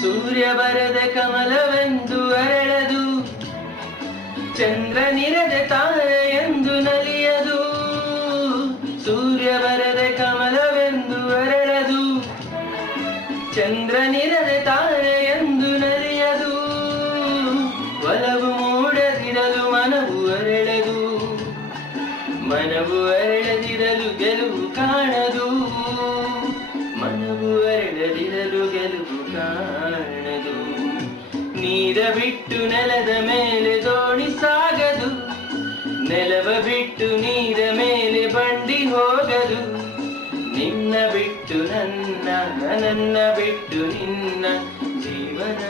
ಸೂರ್ಯ ಬರದ ಕಮಲವೆಂದು ಅರಳದು, ಚಂದ್ರನಿರದ ತಾರೆ ಎಂದು ನಲಿಯದು. ಸೂರ್ಯ ಬರದ ಕಮಲವೆಂದು ಅರಳದು, ಚಂದ್ರನಿರದ ತಾರೆ ಎಂದು ನಲಿಯದು. ಒಲವು ಮೂಡದಿರಲು ಮನವು ಅರಳದು, ಮನವು ಅರಳದಿರಲು ಗೆಲುವು ಕಾಣದು. ಮನವು ಅರಳದಿರಲು ಗೆಲುವು ಕಾಣದು. ನೀರ ಬಿಟ್ಟು ನೆಲದ ಮೇಲೆ ದೋಣಿ ಸಾಗದು, ನೆಲವ ಬಿಟ್ಟು ನೀರ ಮೇಲೆ ಬಂಡಿ ಹೋಗದು. ನಿನ್ನ ಬಿಟ್ಟು ನನ್ನ, ನನ್ನ ಬಿಟ್ಟು ನಿನ್ನ ಜೀವನ